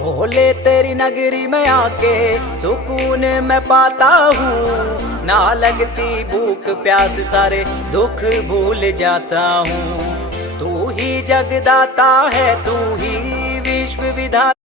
भोले तेरी नगरी में आके सुकून मैं पाता हूँ, ना लगती भूख प्यास सारे दुख भूल जाता हूँ। तू ही जगदाता है, तू ही विश्व विधाता।